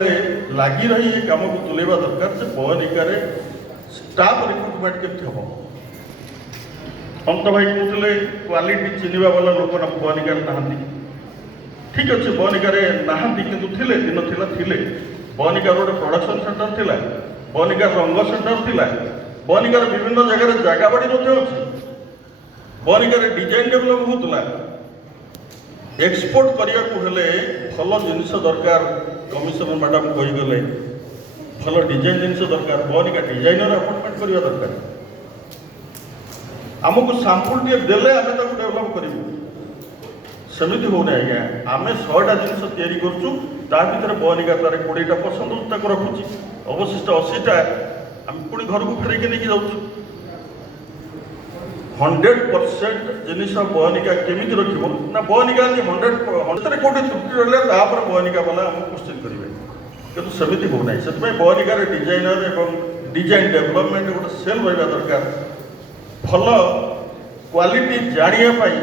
लगी रही ये कम को तुलेवा दरकार से बहनिकार स्टाफ रिक्रुटमेंट केमती हम अंत भाई कहते क्वालिटी चिन्हवा वाला लोक ना बहनिकार नहांती ठीक अच्छे बहनिकार नहांती किंतु थिले दिन थिला थिले बहनिकार गोटे प्रोडक्शन सेंटर थिला बहनिकार रंग सेंटर थिला बहनिकार विभिन्न जगह जगह बाड़ी अच्छे बहनिकार डिजाइन डेभलप होता एक्सपोर्ट करने को हेले भल जिनिस दरकार कमिशनर मैडम कहीगले भल डिजाइन जिनिस दरकार बहनिका डिजाइनर अपॉइंटमेंट करवा दरकार आमको सैंपल टे देले आम डेभलप करूँ सेमती होना आज्ञा आम 100टा जिन तैयारी करूँ भर बहनिका तार 20टा पसंद रखुची अवशिष्ट 80टा आम पुणी घर को फेरिक नहीं जाऊँ 100% जिनिस बहनिका केमी रखिब ना बहनिका 100 कौटे त्रुटि रहा बहनिका वाला आम क्वेश्चन करेंगे कितु सेमती होना से बहनिकार डिजाइनर और डिजाइन डेभलपमेंट गोटे सेल रहा दरकार भल क्वालिटी जानापी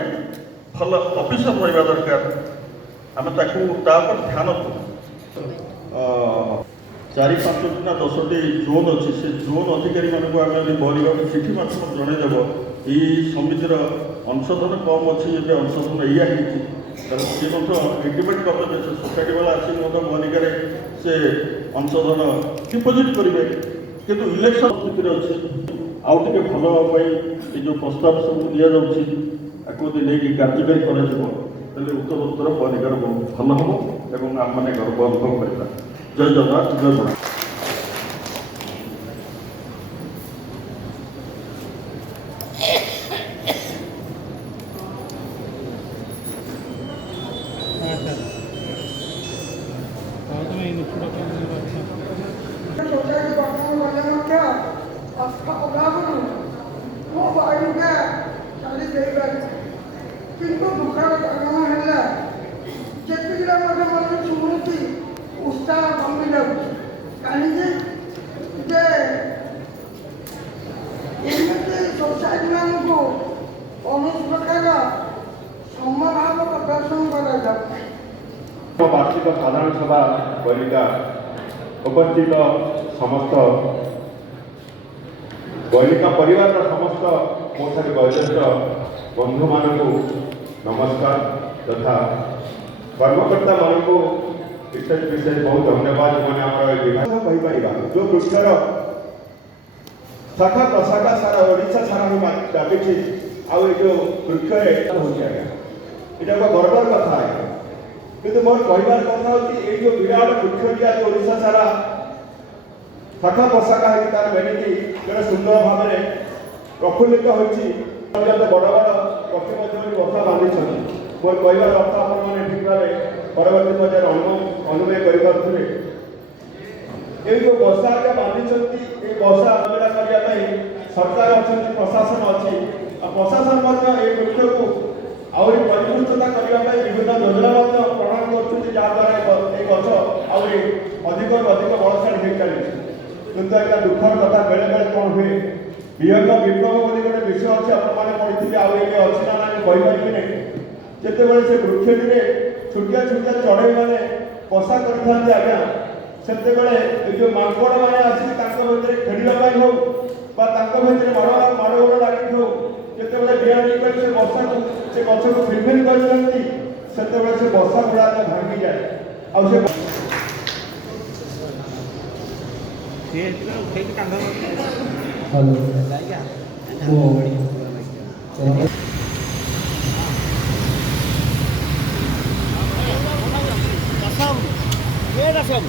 भल ऑफिसर रहा दरकार आम ध्यान दू 4-5 ना 10टी जोन अच्छी से जोन अधिकारी मानक आम बहनिका चिठी माध्यम जनईदेव ये समितिर अंशधन कम अच्छी जब अंशधन या सी एग्रीमेंट करते सोसाइटी वाला आसिक बहनिकार से अंशधन डिपोजिट करेंगे किंतु इलेक्शन स्थिति अच्छे आउ टे भल ये जो प्रस्ताव सब दि जाऊँगी नहीं कार्यकारी कर उत्तर बहनिकार बहुत भल हम आम मैंने गर्व अनुभव करवा जय जगन्नाथ जय जगन्नाथ किंतु दुखर घटना है जितने मतलब शुणुची उत्साह कमी जाऊँगी कहीं सोसाइटी मान को कौन प्रकार समभाव प्रदर्शन कर वार्षिक साधारण सभा बहनिका उपस्थित समस्त बहनिका परिवार समस्त मो ठारे वयोज्येष्ठ बंधु मान नमस्कार तथा कर्मकर्ता मान विशेष विशेष बहुत धन्यवाद मैंने जो वृक्षर शाखा प्रशाखा सारा ओडिशा सारा व्यापी आउ जो वृक्ष यहाँ गर्वर कथा है किंतु मोर कहबार कथा होची जो विराट वृक्ष आज ओडिशा सारा शाखा प्रशाखा है तार बेनिकी जो सुंदर भाव में प्रफुल्लित होती बड़ बड़ पक्षी बसा बांधी मोर कहबार कथा आपने ठीक भाव परवर्ती बजार अनुमय करें ये जो बसा बांधी बसा अवहेला करने सरकार अच्छा प्रशासन अच्छी प्रशासन वृक्ष को आहरी परिपुष्टता करने विभिन्न योजना प्रणाम करा गछ आहरी अधिक अधिक बलशाली हो चली किंतु एक दुखर कथा बेले बेले कौन हुए विहंग विप्लव बोली गोटे विषय अच्छे आपने पढ़ी आगे अच्छी ना कहीपर नहीं जिते से वृक्षटी छुटिया छुटिया चढ़ई मैंने बसा करते आज्ञा से जो मांकड़ मैंने आसिक खेलवाई हो माड़ गोड़ लगी हो जिते डेढ़ नहीं से बसा को से गछ को फिलफिल कर से बसा गुड़ा भांगी जाए सब